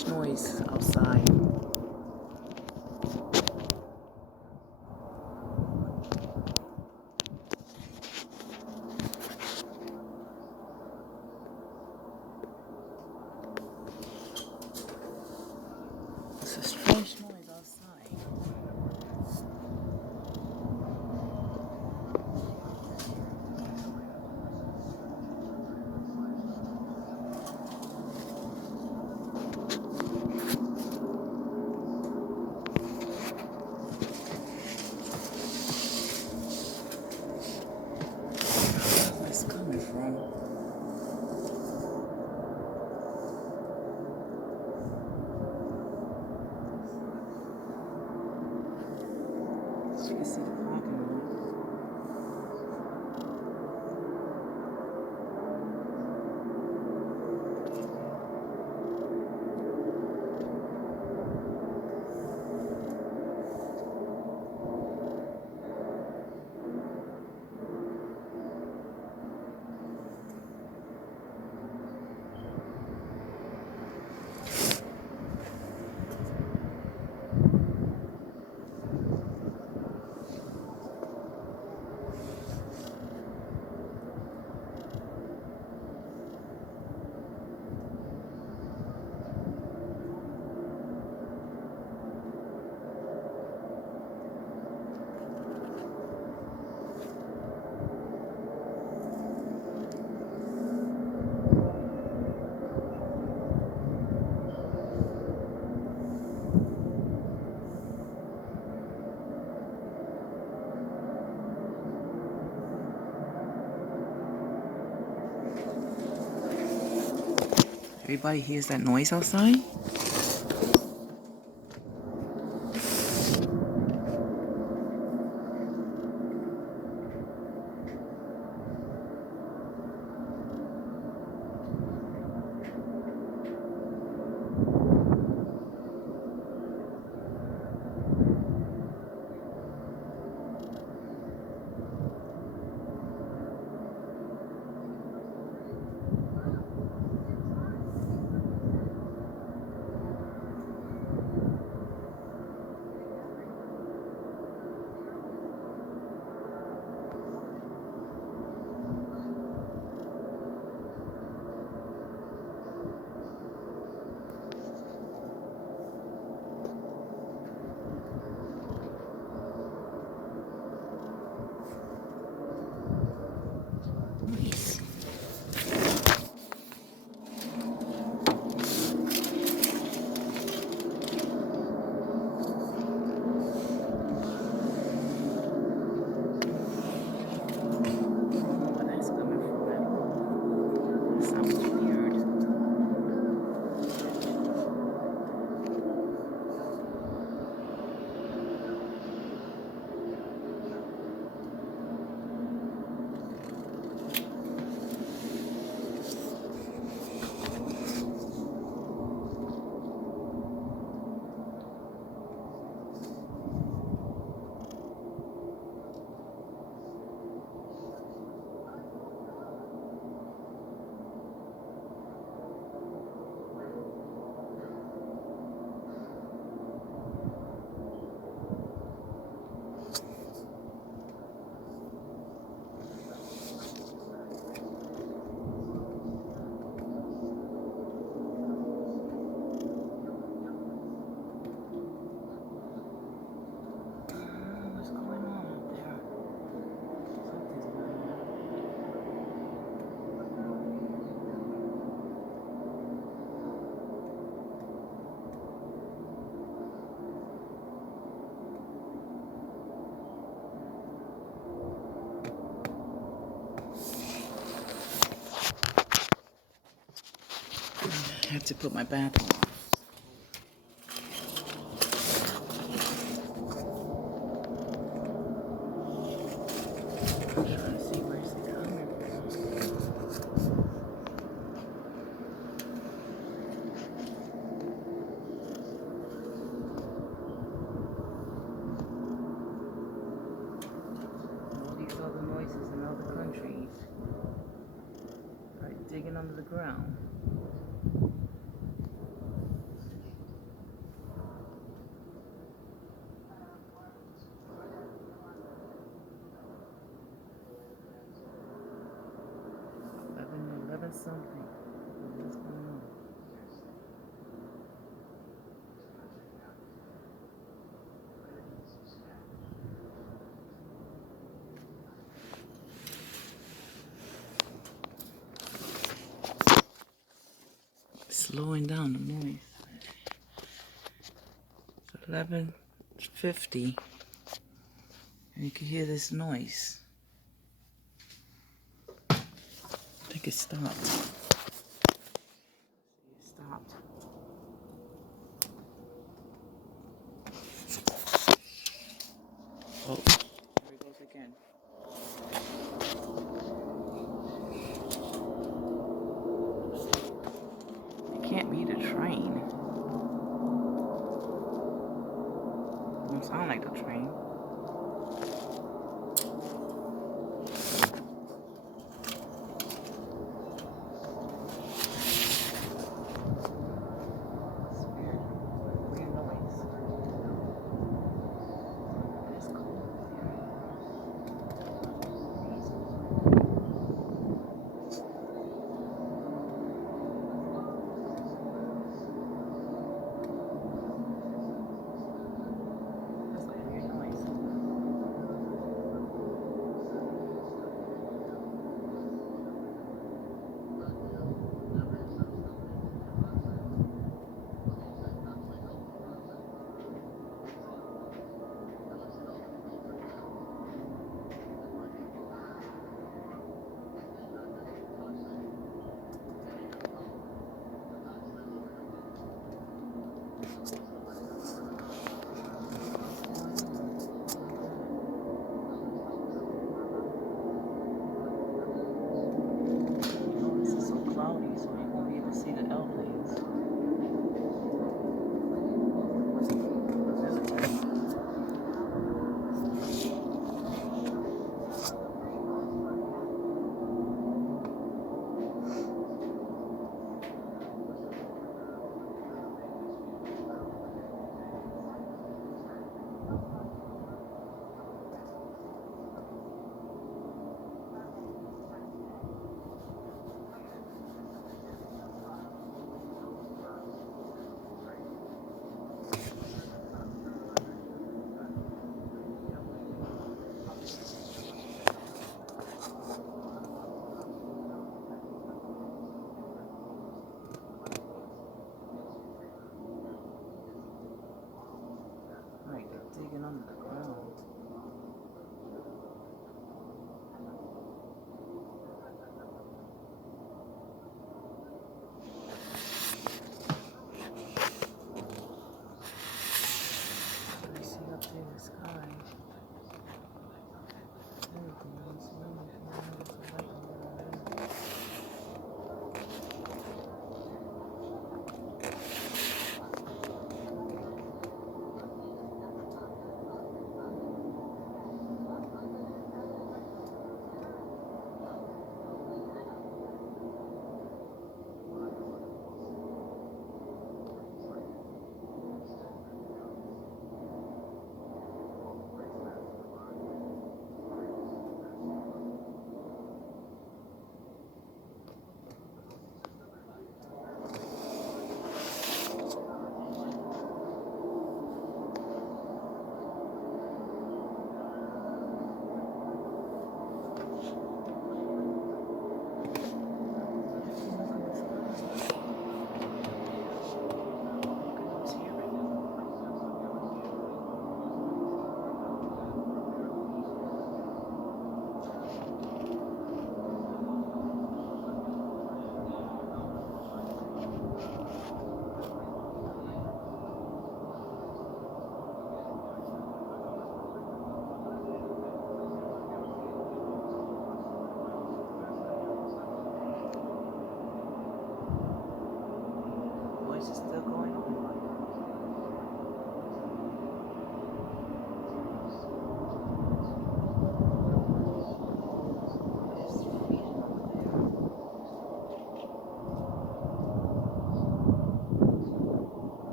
strange noise outside. It's a strange noise outside. Where it's coming from? You can see the parking lot. Everybody hears that noise outside? Where that's coming from at all. That sounds weird. What's going on up there? Something's going on. I have to put my bathroom on. I'm trying to see where's it coming from. All these other noises in other countries, like digging under the ground. something. What's going on? Slowing down the noise. It's 11:50, and you can hear this noise. I think it stopped. It stopped. Oh, there it goes again. It can't be the train. It don't sound like the train. It's weird. Weird noise. It's cool. That's like a weird noise.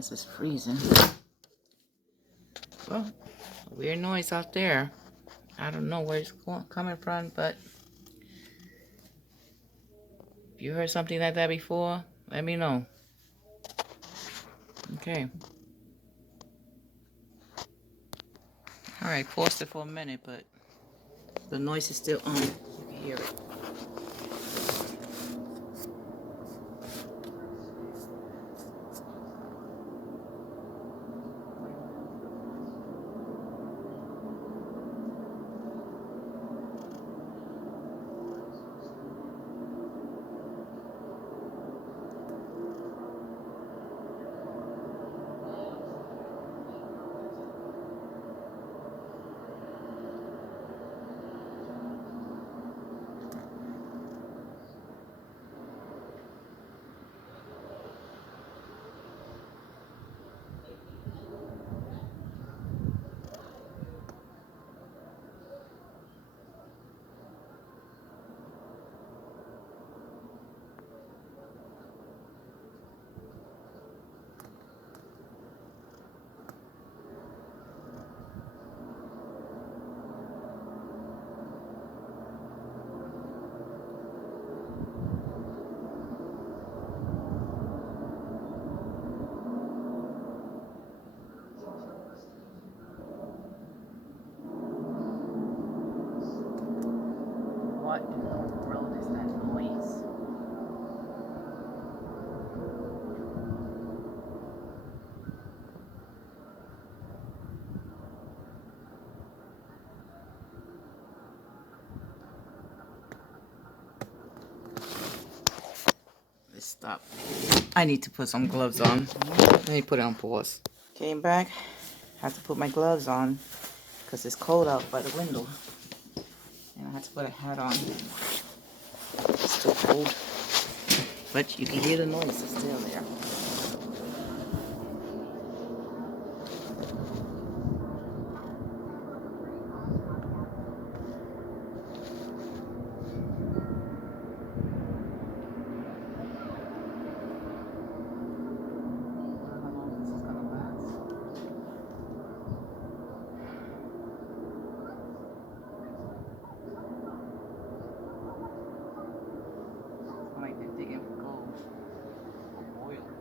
guess it's freezing. Well, a weird noise out there. I don't know where it's coming from, but if you heard something like that before, let me know. Okay. Alright, paused it for a minute, but the noise is still on. You can hear it. What in the world is that noise? Let's stop. I need to put some gloves on. Let me put it on pause. Came back. Have to put my gloves on because it's cold out by the window. And I had to put a hat on. It's still cold. But you can hear the noise. It's still there. Like they're digging for gold or oil.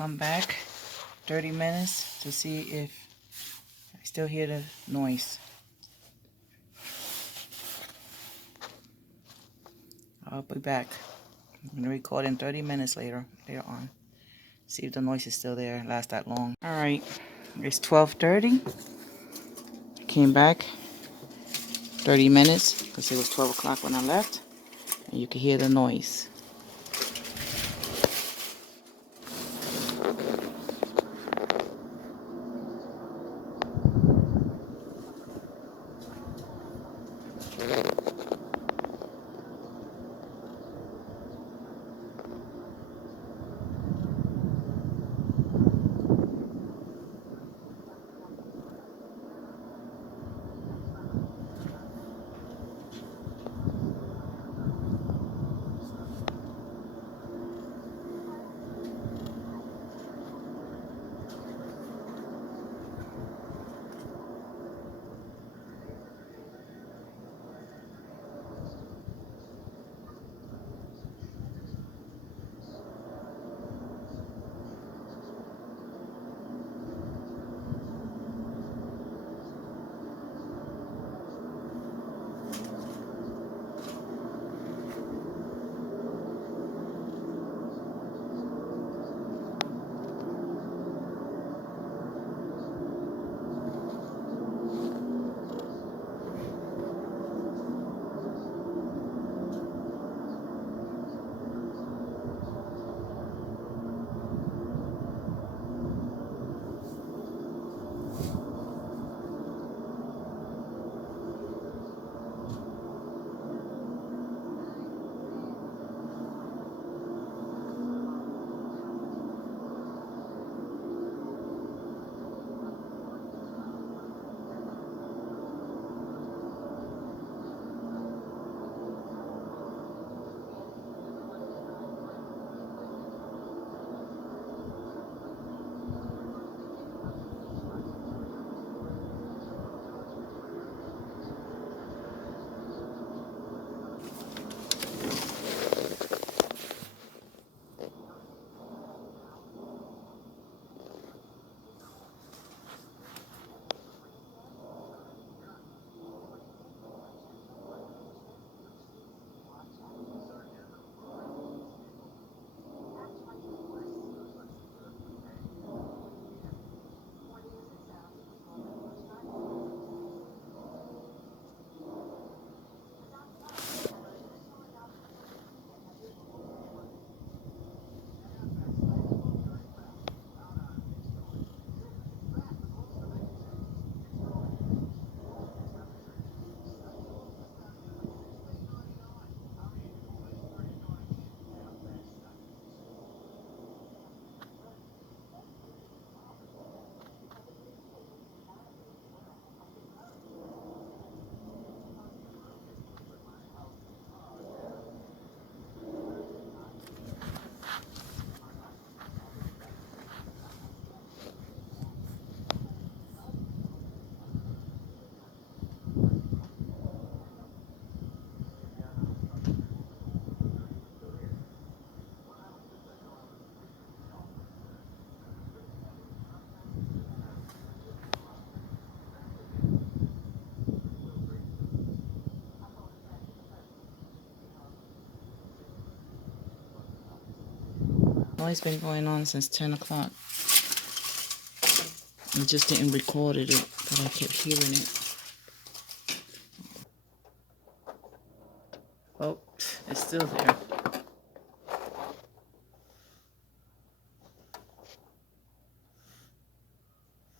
come back 30 minutes to see if I still hear the noise. I'll be back. I'm going to record in 30 minutes later on. See if the noise is still there, last that long. Alright, it's 12:30. Came back 30 minutes because it was 12 o'clock when I left. And you can hear the noise. Noise been going on since 10 o'clock. I just didn't record it, but I kept hearing it. Oh, it's still there.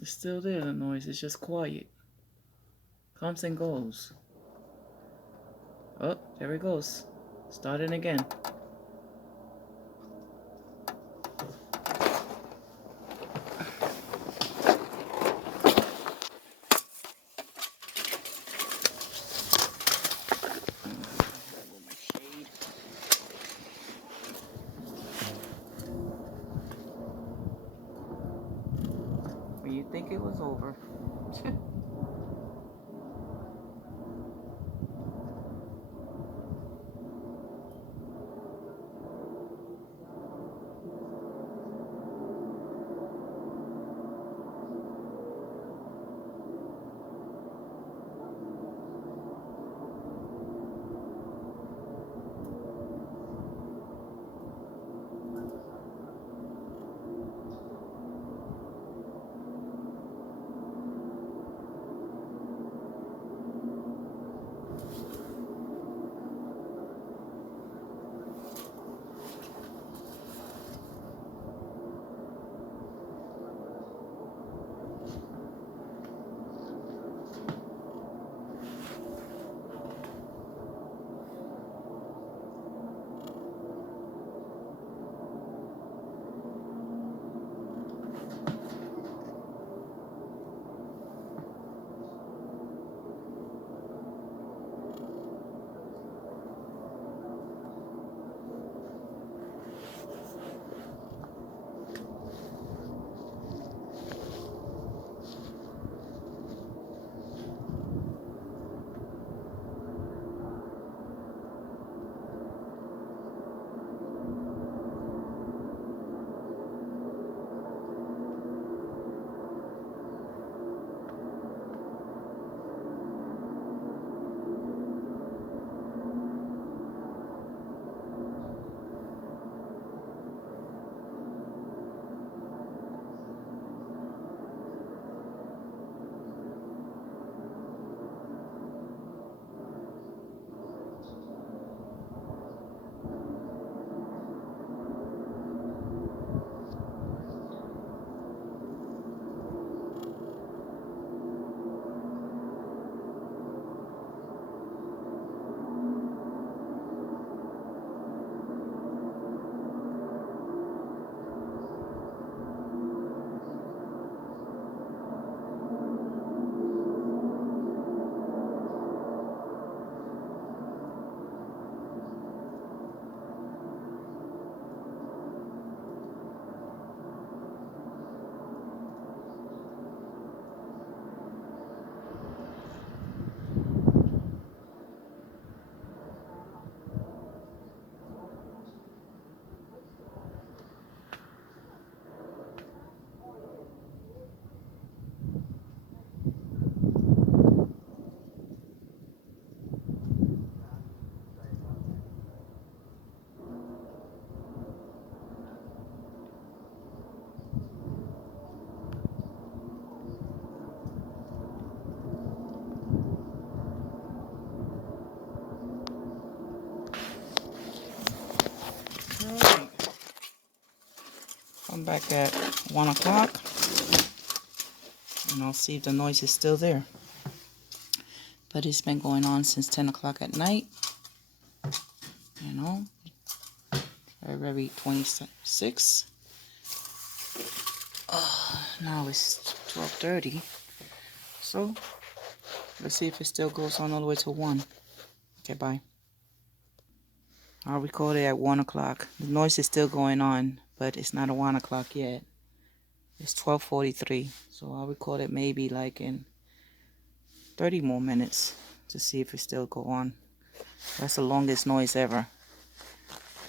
It's still there, the noise. It's just quiet. Comes and goes. Oh, there it goes. Starting again. When you think it was over. back at 1 o'clock and I'll see if the noise is still there. But it's been going on since 10 o'clock at night. You know, February 26th. Now it's 12:30. So let's see if it still goes on all the way to 1. Okay, bye. I'll record it at 1 o'clock. The noise is still going on, but it's not at 1 o'clock yet. It's 12:43. So I'll record it maybe like in 30 more minutes to see if it still go on. That's the longest noise ever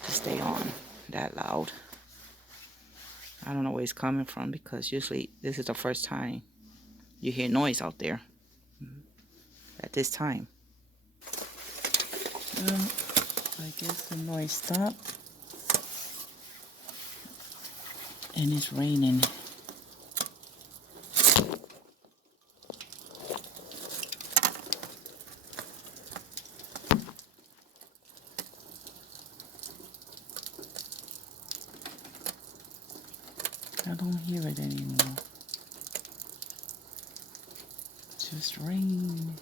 to stay on that loud. I don't know where it's coming from because usually this is the first time you hear noise out there at this time. I guess the noise stopped and it's raining. I don't hear it anymore. It's just rain.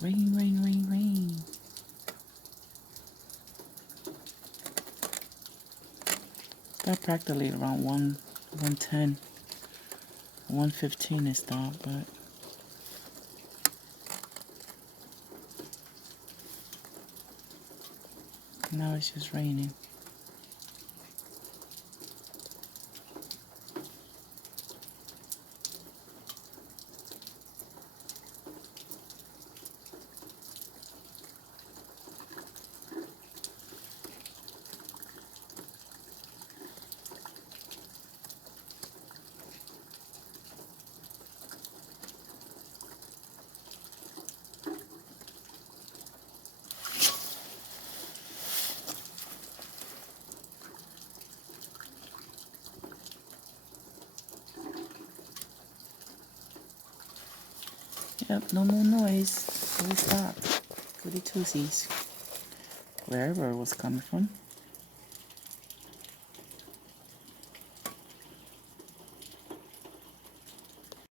Rain, rain, rain, rain. Got practically around 110, 115 it stopped, but now it's just raining. Yep, no more noise. Fully stopped. Goody twosies. Wherever it was coming from.